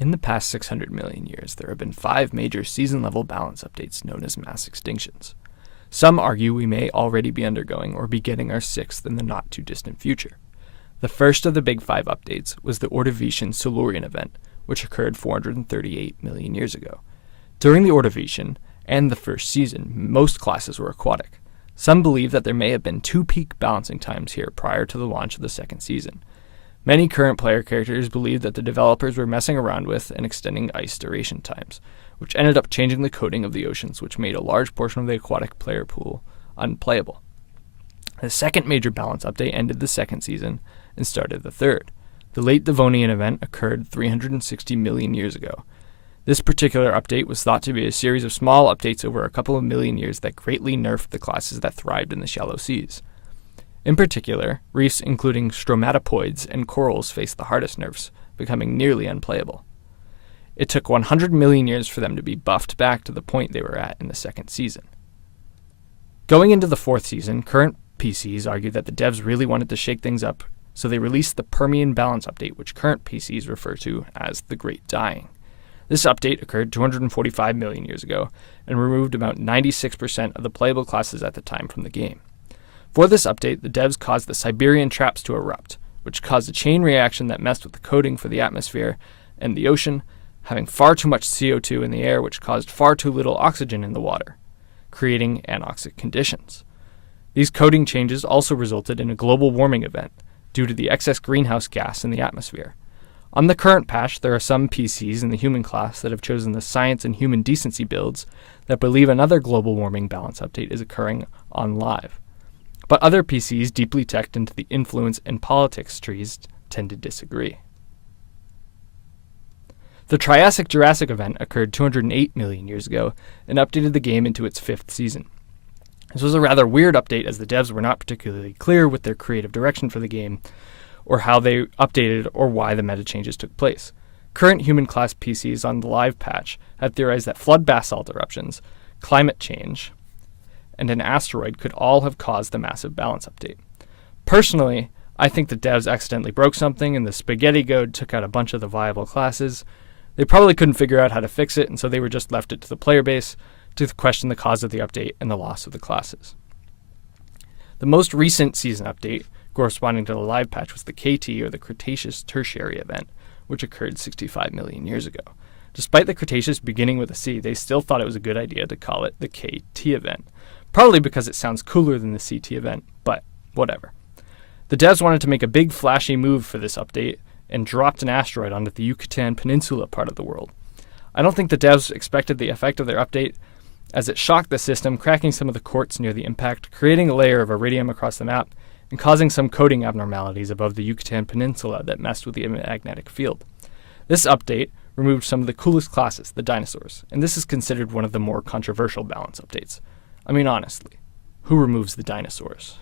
In the past 600 million years, there have been 5 major season-level balance updates known as mass extinctions. Some argue we may already be undergoing or be getting our 6th in the not-too-distant future. The first of the big 5 updates was the Ordovician Silurian event, which occurred 438 million years ago. During the Ordovician and the first season, most classes were aquatic. Some believe that there may have been 2 peak balancing times here prior to the launch of the second season. Many current player characters believe that the developers were messing around with and extending ice duration times, which ended up changing the coding of the oceans, which made a large portion of the aquatic player pool unplayable. The second major balance update ended the second season and started the third. The late Devonian event occurred 360 million years ago. This particular update was thought to be a series of small updates over a couple of million years that greatly nerfed the classes that thrived in the shallow seas. In particular, reefs including stromatophoids and corals faced the hardest nerfs, becoming nearly unplayable. It took 100 million years for them to be buffed back to the point they were at in the second season. Going into the fourth season, current PCs argue that the devs really wanted to shake things up, so they released the Permian Balance Update, which current PCs refer to as the Great Dying. This update occurred 245 million years ago and removed about 96% of the playable classes at the time from the game. For this update, the devs caused the Siberian traps to erupt, which caused a chain reaction that messed with the coding for the atmosphere and the ocean, having far too much CO2 in the air, which caused far too little oxygen in the water, creating anoxic conditions. These coding changes also resulted in a global warming event due to the excess greenhouse gas in the atmosphere. On the current patch, there are some PCs in the human class that have chosen the science and human decency builds that believe another global warming balance update is occurring on live. But other PCs deeply teched into the influence and politics trees tend to disagree. The Triassic-Jurassic event occurred 208 million years ago and updated the game into its 5th season. This was a rather weird update as the devs were not particularly clear with their creative direction for the game, or how they updated or why the meta changes took place. Current human class PCs on the live patch have theorized that flood basalt eruptions, climate change, and an asteroid could all have caused the massive balance update. Personally, I think the devs accidentally broke something and the spaghetti code took out a bunch of the viable classes. They probably couldn't figure out how to fix it, and so they were just left it to the player base to question the cause of the update and the loss of the classes. The most recent season update, corresponding to the live patch, was the KT, or the Cretaceous Tertiary event, which occurred 65 million years ago. Despite the Cretaceous beginning with a C, they still thought it was a good idea to call it the KT event. Probably because it sounds cooler than the CT event, but whatever. The devs wanted to make a big flashy move for this update and dropped an asteroid onto the Yucatan Peninsula part of the world. I don't think the devs expected the effect of their update, as it shocked the system, cracking some of the quartz near the impact, creating a layer of iridium across the map, and causing some coding abnormalities above the Yucatan Peninsula that messed with the magnetic field. This update removed some of the coolest classes, the dinosaurs, and this is considered one of the more controversial balance updates. I mean, honestly, who removes the dinosaurs?